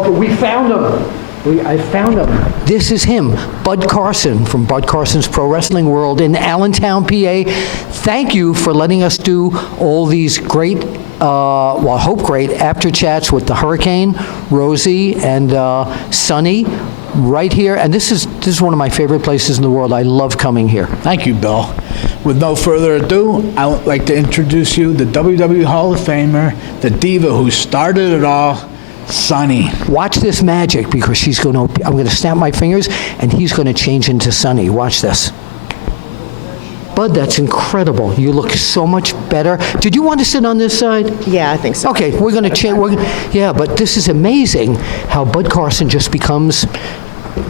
Okay, we found him. I found him. This is him, Bud Carson from Bud Carson's Pro Wrestling World in Allentown, PA. Thank you for letting us do all these great, well, I hope great, after chats with the Hurricane, Rosie, and Sonny right here. And this is one of my favorite places in the world. I love coming here. Thank you, Bill. With no further ado, I would like to introduce you the WWE Hall of Famer, the diva who started it all, Sonny. Watch this magic, because I'm going to snap my fingers and he's going to change into Sonny. Watch this. Bud, that's incredible. You look so much better. Did you want to sit on this side? Yeah, I think so. Okay, we're going to change. Yeah, but this is amazing how Bud Carson just becomes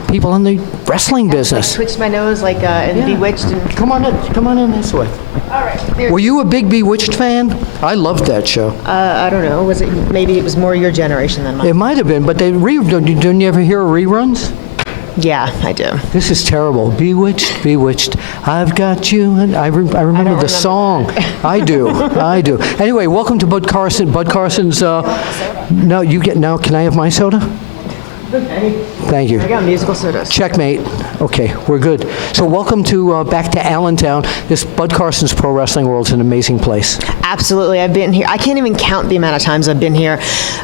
people in the wrestling business. I twitched my nose like and Bewitched. And Come on in this way. all right. Were you a big Bewitched fan? I loved that show. I don't know. Was it? Maybe it was more your generation than mine. It might have been, but didn't you ever hear reruns? Yeah, I do. This is terrible. Bewitched, bewitched. I've got you. And I remember the song. I do. Anyway, welcome to Bud Carson. Bud Carson's. No, you get now. Can I have my soda? Okay. Thank you. I got musical sodas. Checkmate. Okay, we're good. So welcome to back to Allentown. This Bud Carson's Pro Wrestling World is an amazing place. Absolutely. I've been here. I can't even count the amount of times I've been here,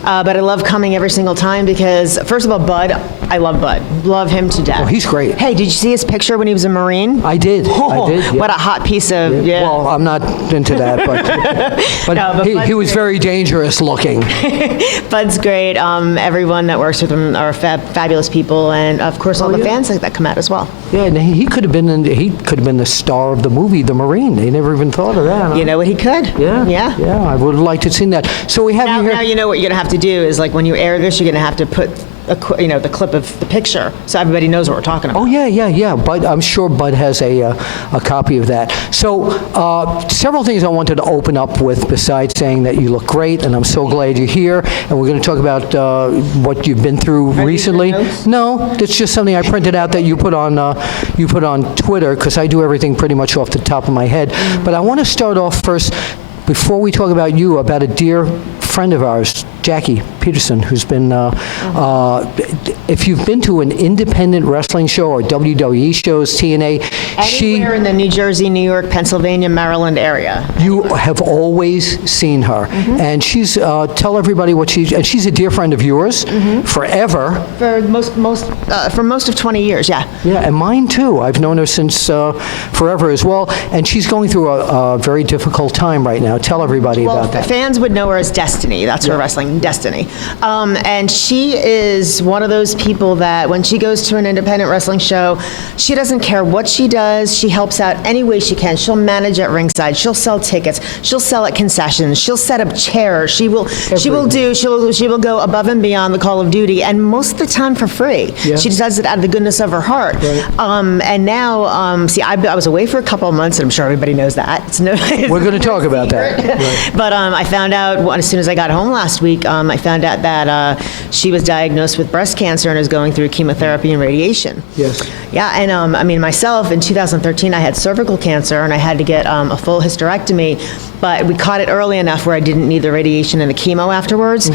but I love coming every single time because, first of all, Bud, I love Bud. Love him to death. Oh, he's great. Hey, did you see his picture when he was a Marine? I did. Oh, I did. Yeah. What a hot piece of, yeah. Well, I'm not into that, but No, but he was very dangerous looking. Bud's great. Everyone that works with him are fabulous people, and of course all the fans that come out as well. Yeah, and he could have been the star of the movie The Marine. They never even thought of that. Huh? You know what, he could. Yeah. I would have liked to have seen that. So we have you here. Now you know what you're going to have to do is, like, when you air this, you're going to have to put the clip of the picture so everybody knows what we're talking about. Oh yeah. But I'm sure Bud has a copy of that. So several things I wanted to open up with besides saying that you look great, and I'm so glad you're here. And we're going to talk about what you've been through recently. No, it's just something I printed out that you put on Twitter, because I do everything pretty much off the top of my head. But I want to start off first, before we talk about you, about a dear friend of ours, Jackie Peterson, who's been, if you've been to an independent wrestling show or WWE shows, TNA, Anywhere in the New Jersey, New York, Pennsylvania, Maryland area. You have always seen her. And she's, tell everybody what and she's a dear friend of yours, forever. For most of 20 years, yeah. Yeah, and mine too. I've known her since forever as well. And she's going through a very difficult time right now. Tell everybody about that. Fans would know her as Destiny. That's her wrestling, Destiny. And she is one of those people that when she goes to an independent wrestling show, she doesn't care what she does. She helps out any way she can. She'll manage at ringside. She'll sell tickets. She'll sell at concessions. She'll set up chairs. She will go above and beyond the call of duty, and most of the time for free. Yeah. She does it out of the goodness of her heart. Right. And now, see, I was away for a couple of months, and I'm sure everybody knows that. We're going to talk about that. Right. But I found out as soon as I got home last week, I found out that she was diagnosed with breast cancer and is going through chemotherapy and radiation. Yes. Yeah, and I mean, myself, in 2013, I had cervical cancer, and I had to get a full hysterectomy, but we caught it early enough where I didn't need the radiation and the chemo afterwards.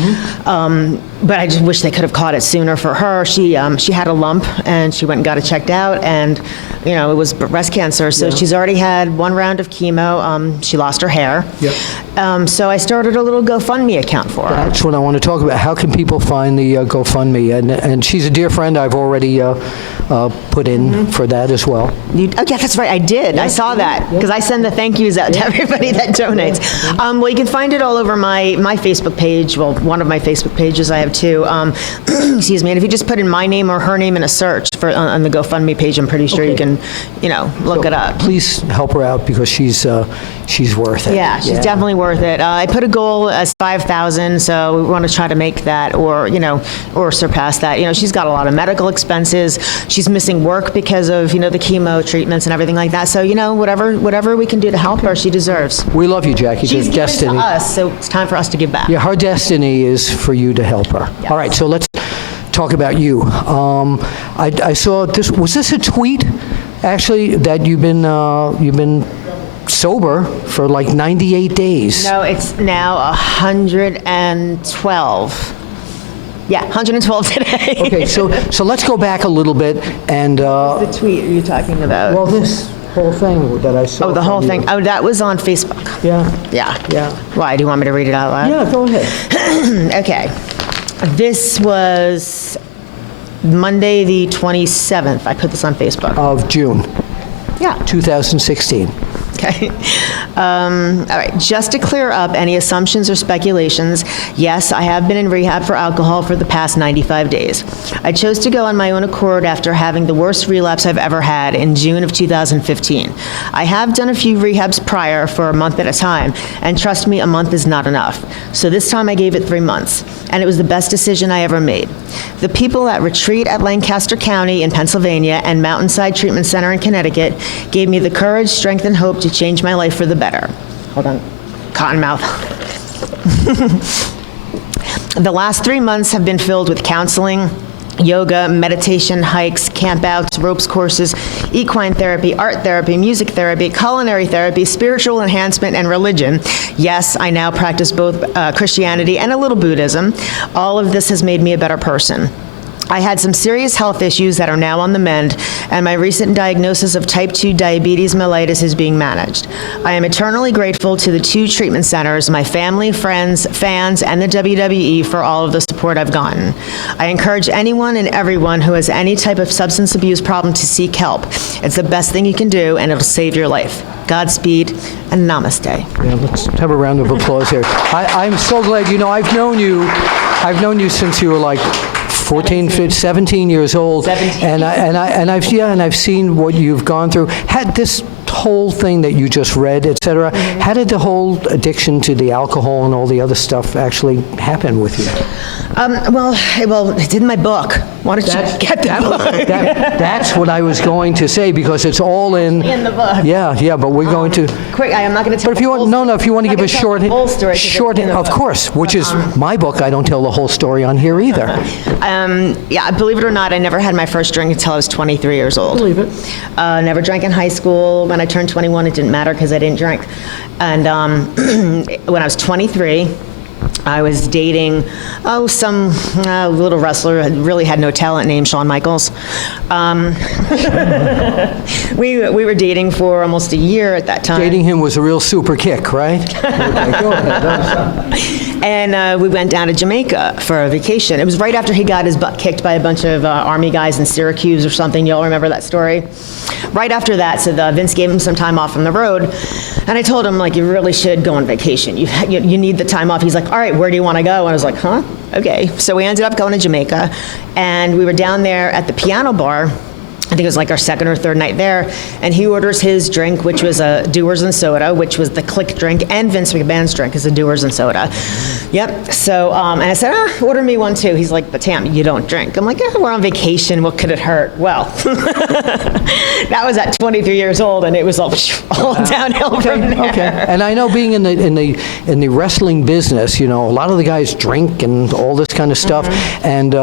But I just wish they could have caught it sooner for her. She had a lump, and she went and got it checked out, and it was breast cancer. So she's already had one round of chemo. She lost her hair. Yep. So I started a little GoFundMe account for her. That's what I want to talk about. How can people find the GoFundMe? And she's a dear friend. I've already put in for that as well. Oh, yeah, that's right. I did. I saw that because I send the thank yous out to everybody that donates. Well, you can find it all over my Facebook page. Well, one of my Facebook pages. I have two. Excuse me. And if you just put in my name or her name in a search on the GoFundMe page, I'm pretty sure you can, look it up. Please help her out because she's worth it. Yeah, she's definitely worth it. I put a goal as 5,000, so we want to try to make that or surpass that. She's got a lot of medical expenses. She's missing work because of, the chemo treatments and everything like that. So, whatever we can do to help her, she deserves. We love you, Jackie. She's given destiny. to us, so it's time for us to give back. Yeah, her destiny is for you to help her. Yes. All right, so let's talk about you. I saw this. Was this a tweet, actually, that you've been sober for like 98 days? No, it's now 112. Yeah, 112 today. Okay, so let's go back a little bit and, The tweet are you talking about? well, this whole thing that I saw. Oh, the whole from thing. you. Oh, that was on Facebook. Yeah, Yeah. yeah. Why? Do you want me to read it out loud? Yeah, go ahead. Okay. This was Monday, the 27th. I put this on Facebook. Of June Yeah. 2016. Okay. All right. Just to clear up any assumptions or speculations, yes, I have been in rehab for alcohol for the past 95 days. I chose to go on my own accord after having the worst relapse I've ever had in June of 2015. I have done a few rehabs prior for a month at a time, and trust me, a month is not enough. So this time I gave it 3 months, and it was the best decision I ever made. The people at Retreat at Lancaster County in Pennsylvania and Mountainside Treatment Center in Connecticut gave me the courage, strength, and hope to change my life for the better. Hold on. Cottonmouth. The last 3 months have been filled with counseling, yoga, meditation, hikes, campouts, ropes courses, equine therapy, art therapy, music therapy, culinary therapy, spiritual enhancement, and religion. Yes, I now practice both Christianity and a little Buddhism. All of this has made me a better person. I had some serious health issues that are now on the mend, and my recent diagnosis of type 2 diabetes mellitus is being managed. I am eternally grateful to the 2 treatment centers, my family, friends, fans, and the WWE for all of the support I've gotten. I encourage anyone and everyone who has any type of substance abuse problem to seek help. It's the best thing you can do, and it'll save your life. Godspeed, and namaste. Yeah, let's have a round of applause here. I'm so glad, I've known you since you were like 14, 17 years old. 17. And I've seen what you've gone through. Had this whole thing that you just read, et cetera, how did the whole addiction to the alcohol and all the other stuff actually happen with you? Well, it's in my book. Why don't you get the book? That's what I was going to say, because it's all in the book. Yeah, but we're going to. Quick, I am not going to tell But if you want, no, if you want to give a short, full story, 'cause it's in the of book. course, which is my book. I don't tell the whole story on here either. Yeah, believe it or not, I never had my first drink until I was 23 years old. Believe it. Never drank in high school. When I turned 21, it didn't matter because I didn't drink. And when I was 23, I was dating, some little wrestler who really had no talent named Shawn Michaels. We were dating for almost a year at that time. Dating him was a real super kick, right? Okay, go ahead. And we went down to Jamaica for a vacation. It was right after he got his butt kicked by a bunch of Army guys in Syracuse or something. Y'all remember that story? Right after that, so Vince gave him some time off from the road. And I told him, like, you really should go on vacation. You need the time off. He's like, all right, where do you want to go? And I was like, huh? Okay. So we ended up going to Jamaica. And we were down there at the piano bar. I think it was like our second or third night there, and he orders his drink, which was a Dewar's and soda, which was the Click drink, and Vince McMahon's drink is a Dewar's and soda. Yep. So, and I said, order me one too. He's like, but Tammy, you don't drink. I'm like, yeah, we're on vacation. What could it hurt? Well, that was at 23 years old, and it was all downhill from there. Okay. And I know, being in the wrestling business, a lot of the guys drink and all this kind of stuff, and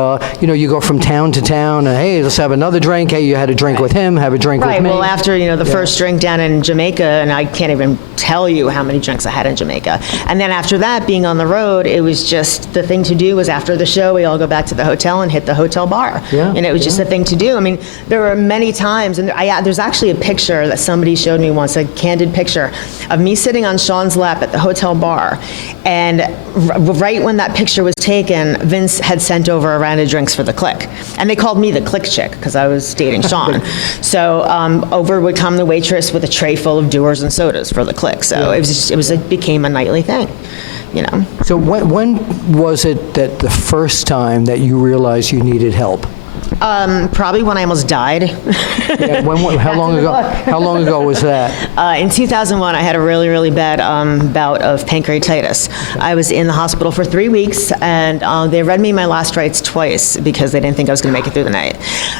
you go from town to town, and hey, let's have another drink. Hey, you had a drink with him, have a drink with me. Well, after, the first drink down in Jamaica, and I can't even tell you how many drinks I had in Jamaica. And then after that, being on the road, it was just the thing to do was after the show, we all go back to the hotel and hit the hotel bar. Yeah, and it was just the thing to do. I mean, there were many times, and there's actually a picture that somebody showed me once, a candid picture of me sitting on Shawn's lap at the hotel bar. And right when that picture was taken, Vince had sent over a round of drinks for the Click. And they called me the Click chick because I was dating Shawn. So over would come the waitress with a tray full of Dewar's and sodas for the Click. So it became a nightly thing, So when was it that the first time that you realized you needed help? Probably when I almost died. Yeah, how long ago? How long ago was that? In 2001, I had a really, really bad bout of pancreatitis. I was in the hospital for 3 weeks, and they read me my last rites twice because they didn't think I was going to make it through the night.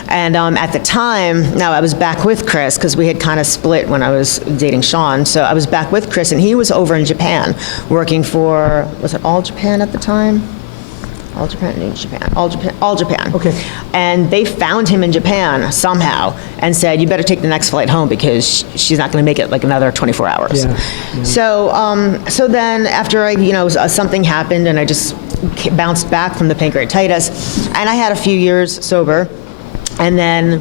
And at the time, now I was back with Chris because we had kind of split when I was dating Shawn. So I was back with Chris, and he was over in Japan working for, was it All Japan at the time? All Japan. Okay. And they found him in Japan somehow and said, you better take the next flight home because she's not going to make it like another 24 hours. Yeah. So then after something happened and I just bounced back from the pancreatitis, and I had a few years sober, and then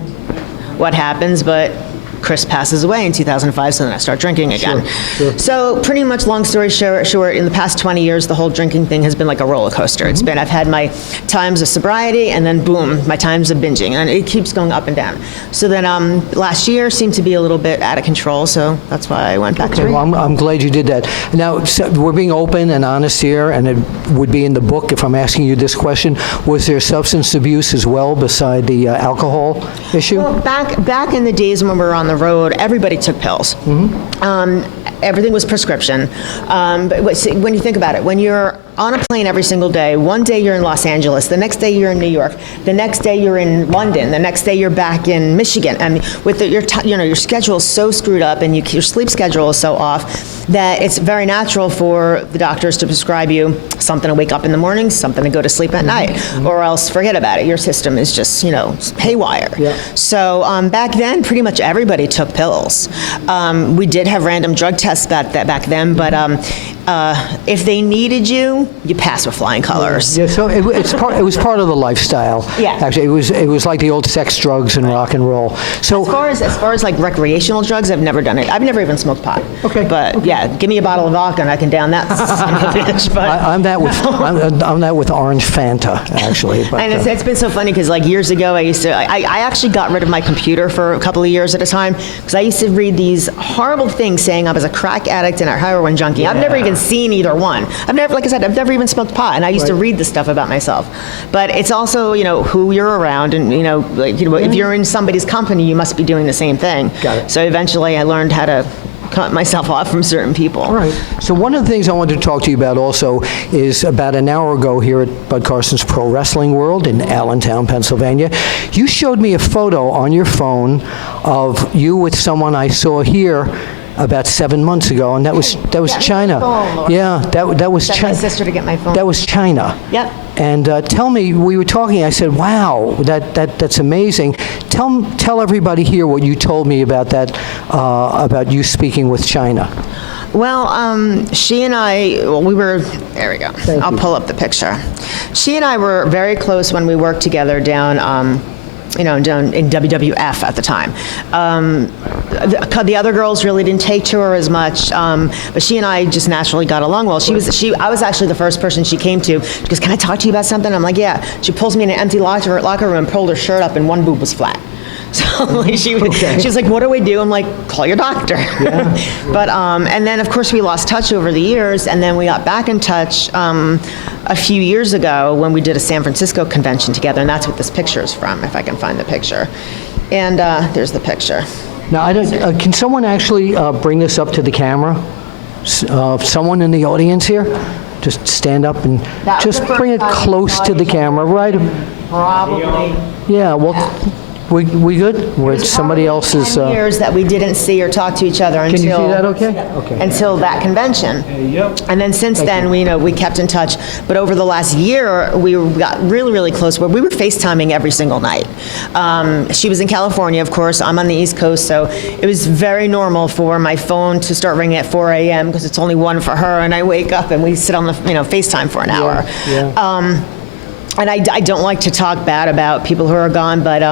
what happens, but Chris passes away in 2005, so then I start drinking again. Sure. So pretty much, long story short, in the past 20 years, the whole drinking thing has been like a roller coaster. It's been, I've had my times of sobriety, and then boom, my times of binging, and it keeps going up and down. So then last year seemed to be a little bit out of control, so that's why I went back to Well, I'm glad you did that. Now, so we're being open and honest here, and it would be in the book if I'm asking you this question. Was there substance abuse as well beside the alcohol issue? Well, back in the days when we were on the road, everybody took pills. Everything was prescription. But when you think about it, when you're on a plane every single day, one day you're in Los Angeles, the next day you're in New York, the next day you're in London, the next day you're back in Michigan. I mean, with your schedule is so screwed up, and your sleep schedule is so off, that it's very natural for the doctors to prescribe you something to wake up in the morning, something to go to sleep at night, or else forget about it. Your system is just, haywire. Yeah. So back then, pretty much everybody took pills. We did have random drug tests back then, but if they needed you, you passed with flying colors. Yeah, so it was part of the lifestyle. Yeah. Actually, it was like the old sex, drugs, and rock and roll. So As far as like recreational drugs, I've never done it. I've never even smoked pot. Okay. But yeah, give me a bottle of vodka and I can down that son of a bitch. But I'm that with orange Fanta, actually. But, and it's been so funny because like years ago, I actually got rid of my computer for a couple of years at a time because I used to read these horrible things saying I was a crack addict and a heroin junkie. I've never even seen either one. I've never even smoked pot, and I used to read the stuff about myself. But it's also, who you're around, and if you're in somebody's company, you must be doing the same thing. Got it. So eventually, I learned how to cut myself off from certain people. All right. So one of the things I wanted to talk to you about also is about an hour ago here at Bud Carson's Pro Wrestling World in Allentown, Pennsylvania, you showed me a photo on your phone of you with someone I saw here about 7 months ago, and that was Chyna. Yeah, that was Sent my Chyna. sister to get my phone. That was Chyna. Yep. And tell me, we were talking, I said, wow, that's amazing. Tell everybody here what you told me about that, about you speaking with Chyna. Well, she and I, we were, there we go. I'll pull up the picture. She and I were very close when we worked together down down in WWF at the time. The other girls really didn't take to her as much, but she and I just naturally got along well. I was actually the first person she came to. She goes, "Can I talk to you about something?" I'm like, "Yeah." She pulls me in an empty locker room and pulled her shirt up, and one boob was flat. So she was like, "What do we do?" I'm like, "Call your doctor." Yeah. But and then of course we lost touch over the years, and then we got back in touch a few years ago when we did a San Francisco convention together, and that's what this picture is from, if I can find the picture. And there's the picture. Now, can someone actually bring this up to the camera? Someone in the audience here? Just stand up and just bring it close to the camera, right? Probably. Yeah, well, we good? Where somebody else is... 10 years that we didn't see or talk to each other until... Can you see that okay? Okay. Until that convention. Yep. And then since then, we kept in touch. But over the last year, we got really, really close. We were FaceTiming every single night. She was in California, of course. I'm on the East Coast, so it was very normal for my phone to start ringing at 4 a.m. because it's only 1 for her, and I wake up and we sit on the FaceTime for an hour. Yeah. And I don't like to talk bad about people who are gone, but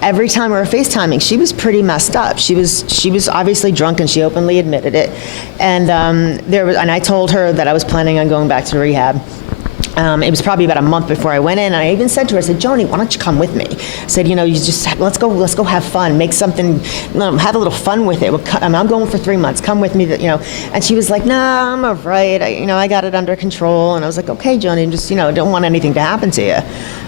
every time we were FaceTiming, she was pretty messed up. She was obviously drunk, and she openly admitted it. And and I told her that I was planning on going back to rehab. It was probably about a month before I went in, and I even said to her, I said, "Joni, why don't you come with me?" I said, let's go have fun, make something, have a little fun with it. I'm going for 3 months. Come with me, And she was like, "No, I'm all right. I got it under control." And I was like, "Okay, Joni, just don't want anything to happen to you."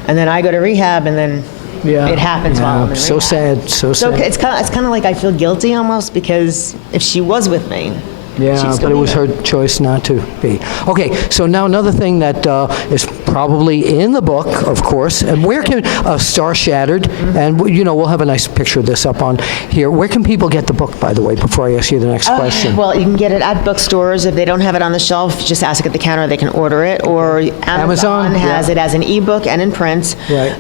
And then I go to rehab, and then it happens while I'm in rehab. So sad, so sad. So it's kind of like I feel guilty almost, because if she was with me. Yeah, but it was her choice not to be. Okay, so now another thing that is probably in the book, of course, and where can, Star Shattered, and we'll have a nice picture of this up on here. Where can people get the book, by the way, before I ask you the next question? Well, you can get it at bookstores. If they don't have it on the shelf, just ask at the counter, they can order it, or Amazon has it as an ebook and in print. Right.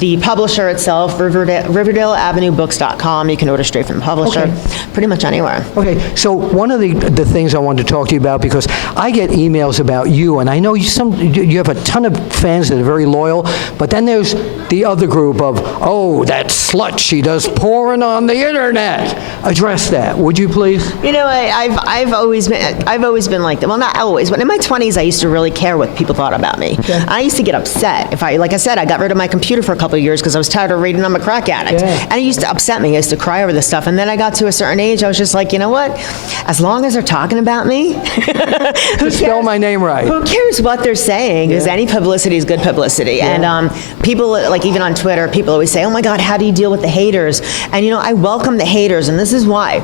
The publisher itself, RiverdaleAvenueBooks.com, you can order straight from the publisher, pretty much anywhere. Okay, Okay, so one of the things I wanted to talk to you about, because I get emails about you, and I know you have a ton of fans that are very loyal, but then there's the other group of, oh, that slut, she does porn on the internet. Address that, would you please? You know, I've always been like that. Well, not always, but in my 20s, I used to really care what people thought about me. Okay. I used to get upset like I said, I got rid of my computer for a couple of years because I was tired of reading I'm a crack addict, and it used to upset me. I used to cry over this stuff, and then I got to a certain age, I was just like, you know what? As long as they're talking about me, who Spell cares? my name right. Who cares what they're saying? Because any publicity is good publicity. And people, like even on Twitter, people always say, oh my God, how do you deal with the haters? And you know, I welcome the haters, and this is why.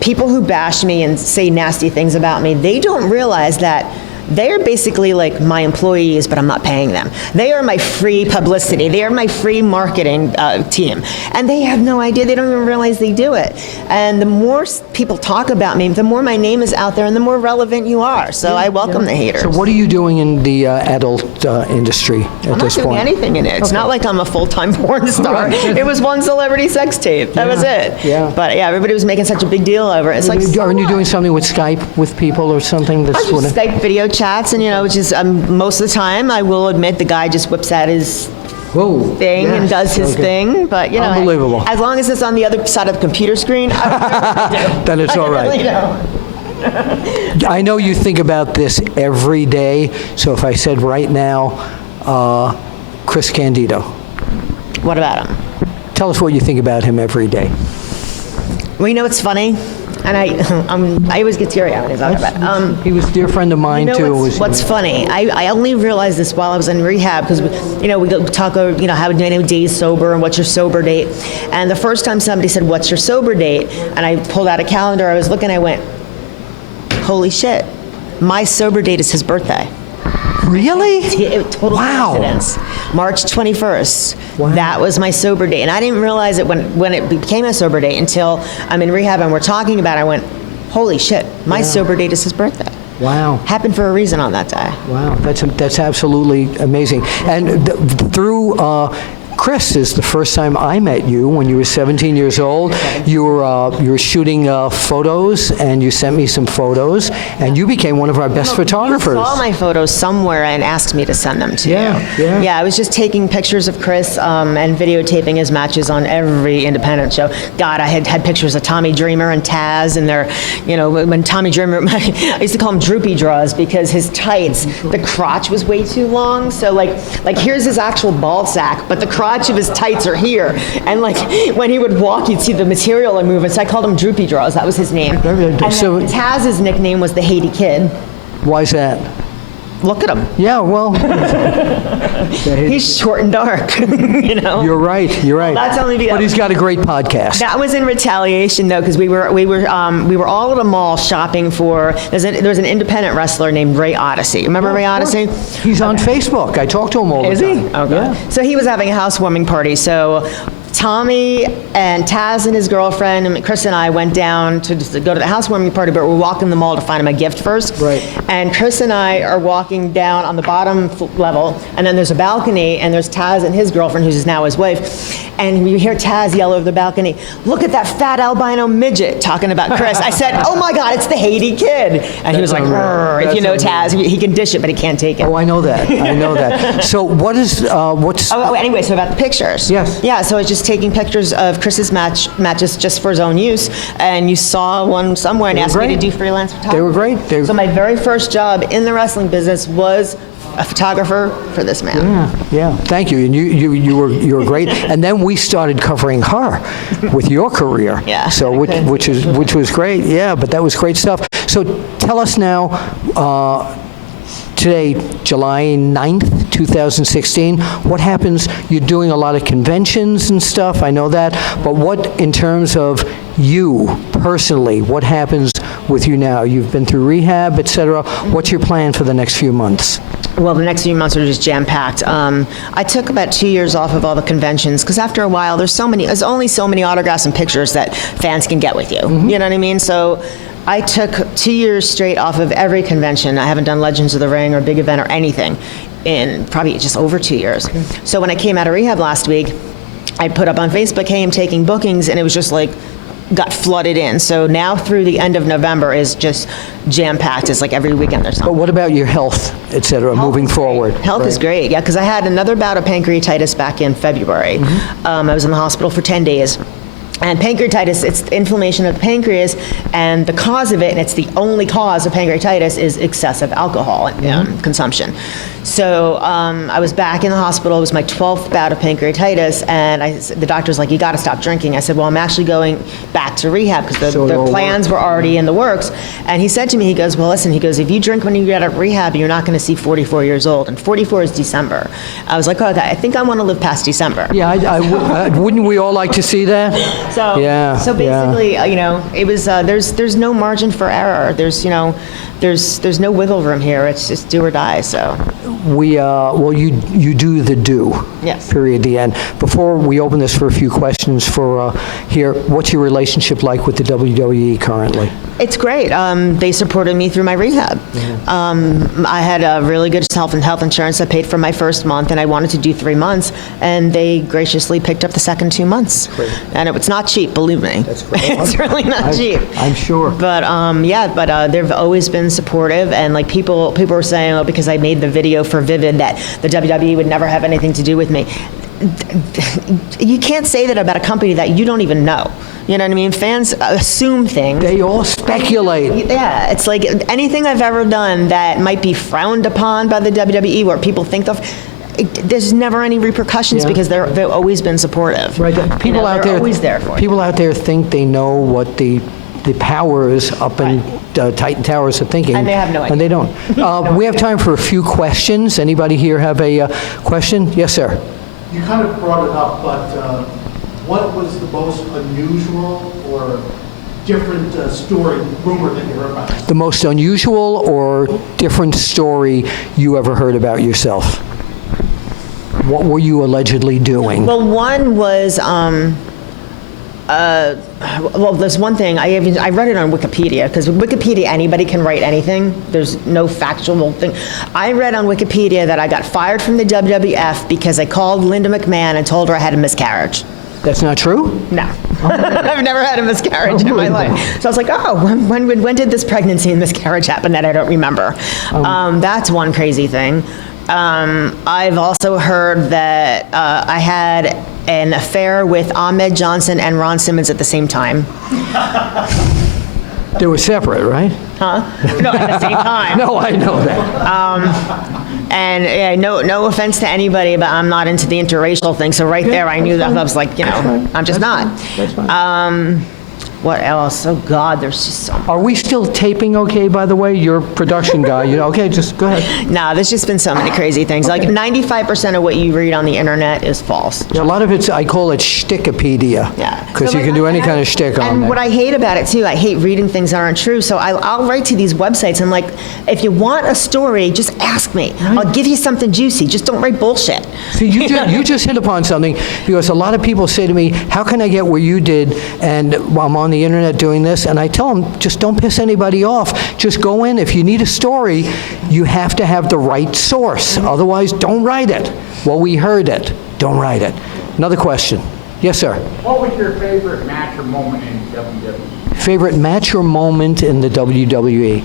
People who bash me and say nasty things about me, they don't realize that they're basically like my employees, but I'm not paying them. They are my free publicity. They are my free marketing team. And they have no idea. They don't even realize they do it. And the more people talk about me, the more my name is out there and the more relevant you are. So I welcome the haters. So what are you doing in the adult industry at I'm this not doing point? anything in it. It's not like I'm a full-time porn star. Right. It was one celebrity sex tape. That was it. Yeah. But yeah, everybody was making such a big deal over it. It's like, so Aren't you what? doing something with Skype with people or something? I That's do sort of, Skype video chats, and you know, just most of the time, I will admit the guy just whips out his whoa, thing and yes, does his okay. thing. But you know, Unbelievable. as long as it's on the other side of the computer screen, I don't really do. Then it's all right. Really don't. I know you think about this every day, so if I said right now, Chris Candido, What about him? tell us what you think about him every day. Well, you know what's funny, and I always get teary-eyed when I talk about it. He was a dear friend of mine, You know too. what's funny? I only realized this while I was in rehab because, you know, we talk over, you know, how many days sober and what's your sober date. And the first time somebody said, what's your sober date? And I pulled out a calendar, I was looking, I went, holy shit, my sober date is his birthday. Really? Total Wow. coincidence. March 21st. Wow. That was my sober date. And I didn't realize it when it became a sober date until I'm in rehab and we're talking about it. I went, holy shit, my sober date is his birthday. Wow. Happened for a reason on that day. Wow, that's absolutely amazing. And through Chris is the first time I met you when you were 17 years old. You were shooting photos, and you sent me some photos, and you became one of our best photographers. You saw my photos somewhere and asked me to send them to you. Yeah. Yeah, I was just taking pictures of Chris and videotaping his matches on every independent show. God, I had pictures of Tommy Dreamer and Taz, and their, you know, when Tommy Dreamer, I used to call him droopy draws because his tights, the crotch was way too long. So like here's his actual ball sack, but the crotch of his tights are here. And like when he would walk, you'd see the material and movement. So I called him droopy draws. That was his name. And So- then Taz's nickname was the Haiti Kid. Why is that? Look at him. Yeah, well, He's short and dark, you know? you're right. That's only because- But he's got a great podcast. That was in retaliation, though, because we were all at a mall shopping for. There was an independent wrestler named Ray Odyssey. Remember Ray Odyssey? He's on Facebook. I talk to him all the Is time. he? Okay. Yeah. So he was having a housewarming party. So Tommy and Taz and his girlfriend and Chris and I went down to just go to the housewarming party, but we're walking the mall to find him a gift first. Right. And Chris and I are walking down on the bottom level, and then there's a balcony, and there's Taz and his girlfriend, who's now his wife. And you hear Taz yell over the balcony, "Look at that fat albino midget," talking about Chris. I said, "Oh my God, it's the Haiti Kid." And he was like, "Rrr." If you know Taz, he can dish it, but he can't take it. Oh, I know that. So what's... Oh, anyway, so about the pictures. Yes. Yeah, so I was just taking pictures of Chris's matches just for his own use, and you saw one somewhere and They were asked me to great. do freelance photography. They were great. So my very first job in the wrestling business was a photographer for this man. Yeah, thank you. And you were great. And then we started covering her with your career. Yeah, So I could. which was great. Yeah, but that was great stuff. So tell us now, today, July 9th, 2016, what happens? You're doing a lot of conventions and stuff, I know that, but what, in terms of you personally, what happens with you now? You've been through rehab, et cetera. What's your plan for the next few months? Well, the next few months are just jam-packed. I took about 2 years off of all the conventions because after a while, there's only so many autographs and pictures that fans can get with you. You know what I mean? So I took 2 years straight off of every convention. I haven't done Legends of the Ring or Big Event or anything in probably just over 2 years. So when I came out of rehab last week, I put up on Facebook, "Hey, I'm taking bookings," and it was just like got flooded in. So now through the end of November is just jam-packed. It's like every weekend there's But something. what about your health, et cetera, moving forward? Health is great, yeah, because I had another bout of pancreatitis back in February. I was in the hospital for 10 days. And pancreatitis, it's inflammation of the pancreas, and the cause of it, and it's the only cause of pancreatitis, is excessive alcohol consumption. So I was back in the hospital. It was my 12th bout of pancreatitis, and the doctor's like, you got to stop drinking. I said, well, I'm actually going back to rehab because the plans were already in the works. And he said to me, he goes, well, listen, he goes, if you drink when you get out of rehab, you're not going to see 44 years old, and 44 is December. I was like, oh, okay, I think I want to live past December. Yeah, wouldn't we all like to see that? So, Yeah, so basically, it was, there's no margin for error. There's no wiggle room here. It's just do or die, so. Well, you do the do. Yes. Period, the end. Before we open this for a few questions for here, what's your relationship like with the WWE currently? It's great. They supported me through my rehab. I had a really good health insurance that paid for my first month, and I wanted to do 3 months, and they graciously picked up the second 2 months. Great. And it's not cheap, believe me. That's great. It's really not cheap. I'm sure. But they've always been supportive, and like people were saying, oh, because I made the video for Vivid that the WWE would never have anything to do with me. You can't say that about a company that you don't even know. You know what I mean? Fans assume things. They all speculate. Yeah, it's like anything I've ever done that might be frowned upon by the WWE, where people think of. There's never any repercussions because they've always been supportive. Right. People out they're there. always there for you. People out there think they know what the powers up in Titan Towers are thinking. And they have no idea. And they don't. We have time for a few questions. Anybody here have a question? Yes, sir. You kind of brought it up, but what was the most unusual or different story, rumor that you heard about? The most unusual or different story you ever heard about yourself? What were you allegedly doing? Well, one was, there's one thing, I read it on Wikipedia, because Wikipedia, anybody can write anything. There's no factual thing. I read on Wikipedia that I got fired from the WWF because I called Linda McMahon and told her I had a miscarriage. That's not true? No. I've never had a miscarriage in my life. So I was like, oh, when did this pregnancy and miscarriage happen that I don't remember? That's one crazy thing. I've also heard that I had an affair with Ahmed Johnson and Ron Simmons at the same time. They were separate, right? Huh? No, at the same time. No, I know that. And yeah, no offense to anybody, but I'm not into the interracial thing. So right there, I knew that I was like, I'm just not. That's fine. What else? Oh God, there's just so much. Are we still taping okay, by the way? You're a production guy. Okay, just go ahead. No, there's just been so many crazy things. Like 95% of what you read on the internet is false. Yeah, a lot of it's, I call it shtickopedia. Yeah. Because So, you can do any kind of shtick on And there. what I hate about it too, I hate reading things that aren't true. So I'll write to these websites and like, if you want a story, just ask me. I'll give you something juicy. Just don't write bullshit. See, you just hit upon something, because a lot of people say to me, how can I get where you did, and I'm on the internet doing this, and I tell them, just don't piss anybody off. Just go in. If you need a story, you have to have the right source. Otherwise, don't write it. Well, we heard it. Don't write it. Another question. Yes, sir. What was your favorite match or moment in WWE? Favorite match or moment in the WWE?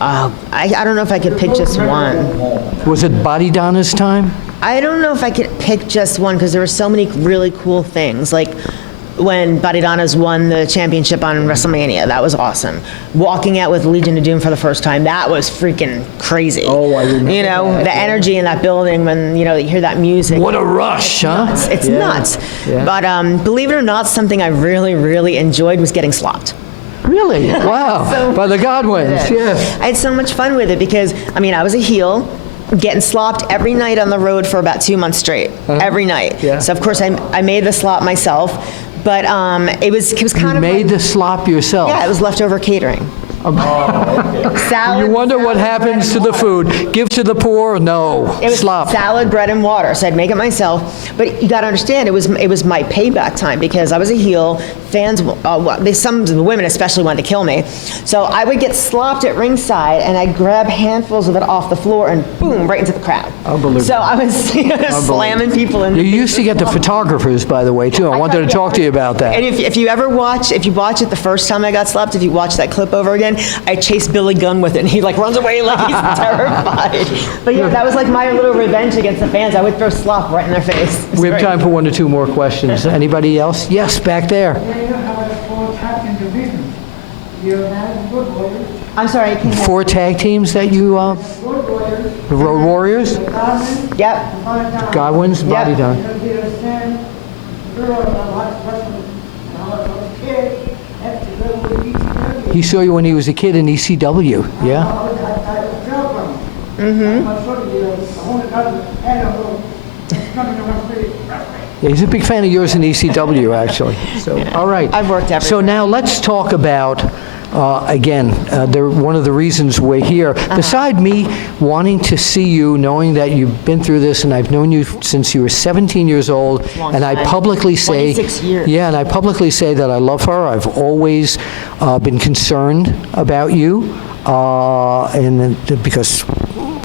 I don't know if I could pick just one. Was it Body Donna's time? I don't know if I could pick just one because there were so many really cool things. Like when Body Donna's won the championship on WrestleMania, that was awesome. Walking out with Legion of Doom for the first time, that was freaking crazy. Oh, I remember that, the energy in that building when, you hear that music. What a rush, huh? It's nuts. Yeah. But believe it or not, something I really, really enjoyed was getting slopped. Really? Wow. By the Godwins, yeah. I had so much fun with it because, I was a heel, getting slopped every night on the road for about 2 months straight. Every night. Yeah. So, of course, I made the slop myself, but it was kind of You made like, the slop yourself? yeah, it was leftover catering. Salad. You wonder what salad, happens to the food. Give to the poor? No. It was Slop. salad, bread, and water, so I'd make it myself. But you got to understand, it was my payback time because I was a heel. Fans, some of the women especially wanted to kill me. So I would get slopped at ringside, and I'd grab handfuls of it off the floor and boom, right into the crowd. Unbelievable. So I was slamming people in. You used to get the photographers, by the way, too. I wanted to talk to you about that. And if you watch it the first time I got slapped, if you watch that clip over again, I chased Billy Gunn with it, and he like runs away like he's terrified. But yeah, that was like my little revenge against the fans. I would throw slop right in their face. We have time for 1 or 2 more questions. Anybody else? Yes, back there. I'm sorry, I can't hear. 4 tag teams that you, the Road Warriors, Yep. Godwin's, Body Down. He saw you when he was a kid in ECW, yeah? Yeah, he's a big fan of yours in ECW, actually. So, all right. I've worked everywhere. So now let's talk about, again, one of the reasons we're here. Beside me wanting to see you, knowing that you've been through this, and I've known you since you were 17 years old, Long and I time. publicly say, 26 years. yeah, and I publicly say that I love her. I've always been concerned about you, because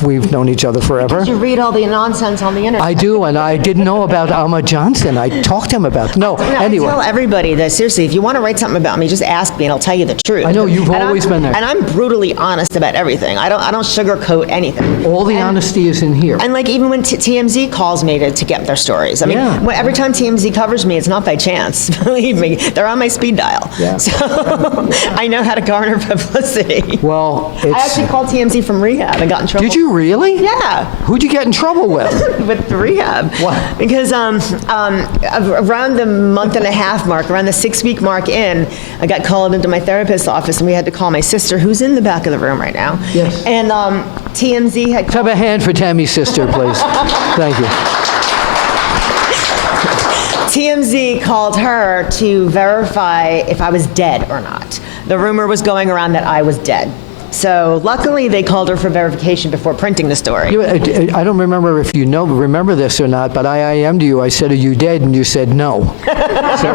we've known each other forever. Did you read all the nonsense on the internet? I do, and I didn't know about Alma Johnson. I talked to him about. No, No, anyway. I tell everybody that, seriously, if you want to write something about me, just ask me and I'll tell you the truth. I know, you've And always been there. And I'm brutally honest about everything. I don't sugarcoat anything. All the honesty is in here. And like even when TMZ calls me to get their stories, I mean, Yeah. every time TMZ covers me, it's not by chance. Believe me, they're on my speed dial. Yeah. So I know how to garner publicity. Well, I it's. actually called TMZ from Rehab and got in trouble. Did you really? Yeah. Who'd you get in trouble with? With the Rehab. What? Because around the month and a half mark, around the 6-week mark in, I got called into my therapist's office and we had to call my sister, who's in the back of the room right now. Yes. And TMZ had Let's have a hand for Tammy's sister, please. Thank you. TMZ called her to verify if I was dead or not. The rumor was going around that I was dead. So luckily, they called her for verification before printing the story. I don't remember if you remember this or not, but I IM'd you. I said, "Are you dead?" And you said no. So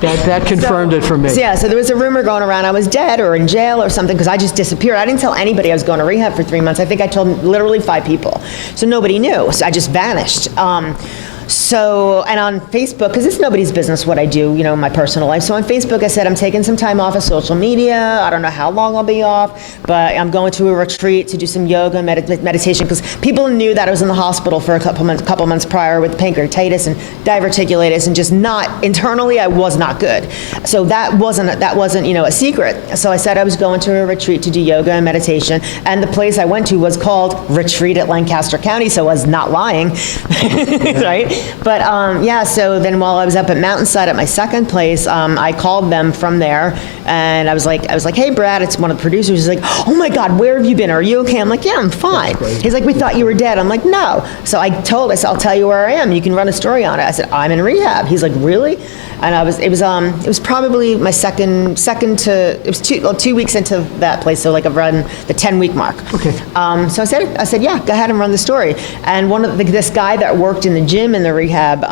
that confirmed it for me. So there was a rumor going around I was dead or in jail or something because I just disappeared. I didn't tell anybody I was going to rehab for 3 months. I think I told literally 5 people. So nobody knew. So I just vanished. And on Facebook, because it's nobody's business what I do, in my personal life. So on Facebook, I said, I'm taking some time off of social media. I don't know how long I'll be off, but I'm going to a retreat to do some yoga and meditation, because people knew that I was in the hospital for a couple months prior with pancreatitis and diverticulitis, and just not, internally, I was not good. So that wasn't a secret. So I said I was going to a retreat to do yoga and meditation, and the place I went to was called Retreat at Lancaster County, so I was not lying, right? But so then while I was up at Mountainside at my second place, I called them from there, and I was like, hey, Brad, it's one of the producers. He's like, oh my God, where have you been? Are you okay? I'm like, yeah, I'm fine. He's like, we thought you were dead. I'm like, no. So I said, I'll tell you where I am. You can run a story on it. I said, I'm in rehab. He's like, really? And it was probably my second to, it was 2 weeks into that place, so like I've run the 10-week mark. Okay. So I said, yeah, go ahead and run the story. And this guy that worked in the gym in the rehab,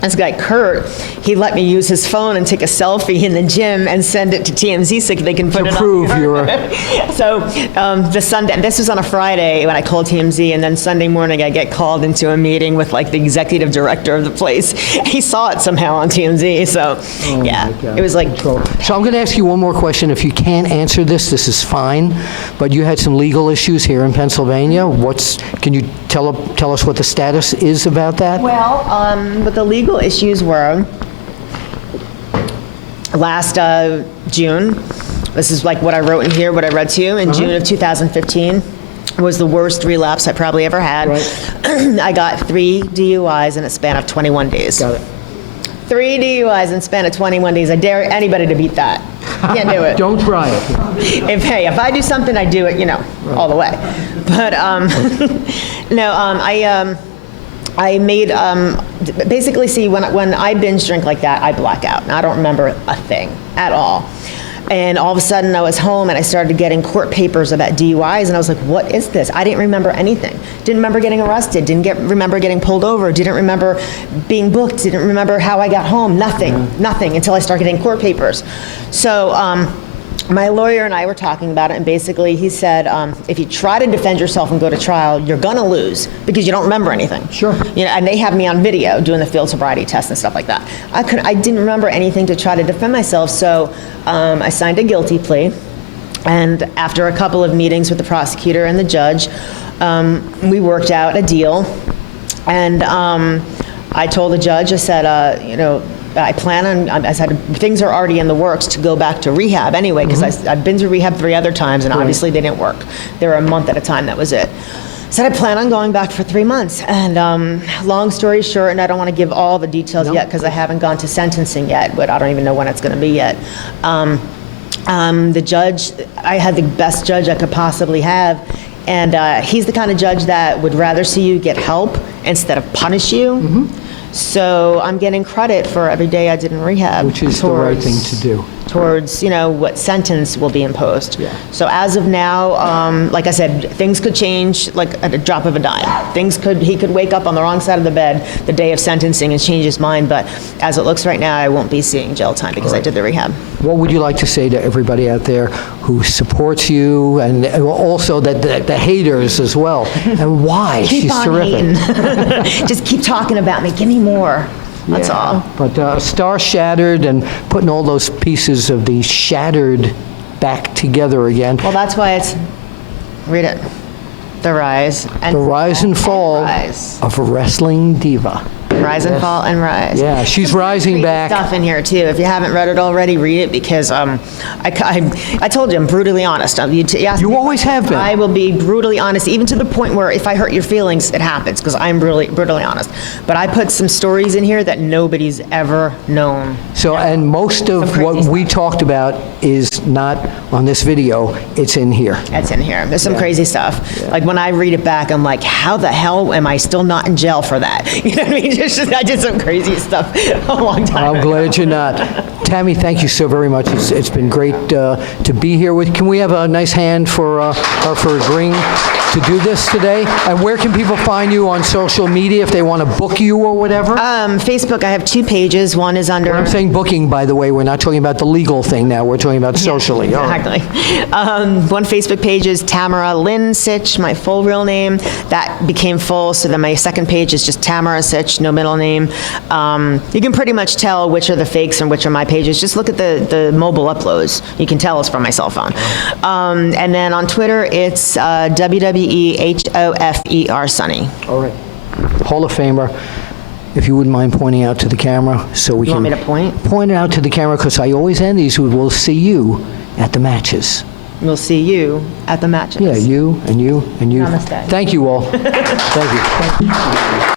this guy, Kurt, he let me use his phone and take a selfie in the gym and send it to TMZ so they can put it prove on. you were. So the Sunday, this was on a Friday when I called TMZ, and then Sunday morning I get called into a meeting with like the executive director of the place. He saw it somehow on TMZ, so it was like. So I'm going to ask you one more question. If you can't answer this is fine, but you had some legal issues here in Pennsylvania. Can you tell us what the status is about that? Well, what the legal issues were last June. This is like what I wrote in here, what I read to you. In June of 2015 was the worst relapse I probably ever had. Right. I got 3 DUIs in a span of 21 days. Got it. 3 DUIs in a span of 21 days. I dare anybody to beat that. Can't do it. Don't try it. If I do something, I do it, all the way. But I made, basically, see, when I binge drink like that, I black out. And I don't remember a thing at all. And all of a sudden, I was home, and I started getting court papers about DUIs, and I was like, what is this? I didn't remember anything. Didn't remember getting arrested, remember getting pulled over, didn't remember being booked, didn't remember how I got home, nothing until I started getting court papers. So my lawyer and I were talking about it, and basically he said, if you try to defend yourself and go to trial, you're gonna lose because you don't remember anything. Sure. You know, and they have me on video doing the field sobriety test and stuff like that. I didn't remember anything to try to defend myself, so I signed a guilty plea. And after a couple of meetings with the prosecutor and the judge, we worked out a deal. And I told the judge, I said, you know, I plan on, I said, things are already in the works to go back to rehab anyway, because I've been to rehab 3 other times, and obviously they didn't work. They were a month at a time, that was it. Said I plan on going back for 3 months. And long story short, and I don't want to give all the details yet because I haven't gone to sentencing yet, but I don't even know when it's going to be yet. The judge, I had the best judge I could possibly have. And he's the kind of judge that would rather see you get help instead of punish you. So I'm getting credit for every day I did in rehab. Which is the right thing to do. Towards, you know, what sentence will be imposed. Yeah. So as of now, like I said, things could change like at a drop of a dime. He could wake up on the wrong side of the bed the day of sentencing and change his mind, but as it looks right now, I won't be seeing jail time because I did the rehab. What would you like to say to everybody out there who supports you, and also the haters as well, and why? Keep She's on terrific. hating. Just keep talking about me. Give me more. That's all. But Star Shattered and putting all those pieces of the shattered back together again. Well, that's why it's, read it, The Rise and The Rise and Fall Rise. of a Wrestling Diva. Rise and Fall and Rise. Yeah, she's Some rising crazy back. Stuff in here too. If you haven't read it already, read it because I told you I'm brutally honest. You always have been. I will be brutally honest, even to the point where if I hurt your feelings, it happens because I'm brutally honest. But I put some stories in here that nobody's ever known. So, and most of Some crazy what we talked about is not on this video, it's in here. That's in here. There's some crazy stuff. Like when I read it back, I'm like, how the hell am I still not in jail for that? You know what I mean? I did some crazy stuff a long time I'm ago. glad you're not. Tammy, thank you so very much. It's been great to be here with. Can we have a nice hand for her for agreeing to do this today? And where can people find you on social media if they want to book you or whatever? Facebook, I have 2 pages. One is under... I'm saying booking, by the way. We're not talking about the legal thing now. We're talking about socially. All right. Exactly. One Facebook page is Tamara Lynn Sytch, my full real name. That became full, so then my second page is just Tamara Sytch, no middle name. You can pretty much tell which are the fakes and which are my pages. Just look at the mobile uploads. You can tell it's from my cell phone. And then on Twitter, it's WWEHOFER Sunny. All right. Hall of Famer, if you wouldn't mind pointing out to the camera so we You can... want me to point? Point it out to the camera because I always end these with, we'll see you at the matches. We'll see you at the matches. Yeah, you and you and you. Namaste. Thank you all. Thank you.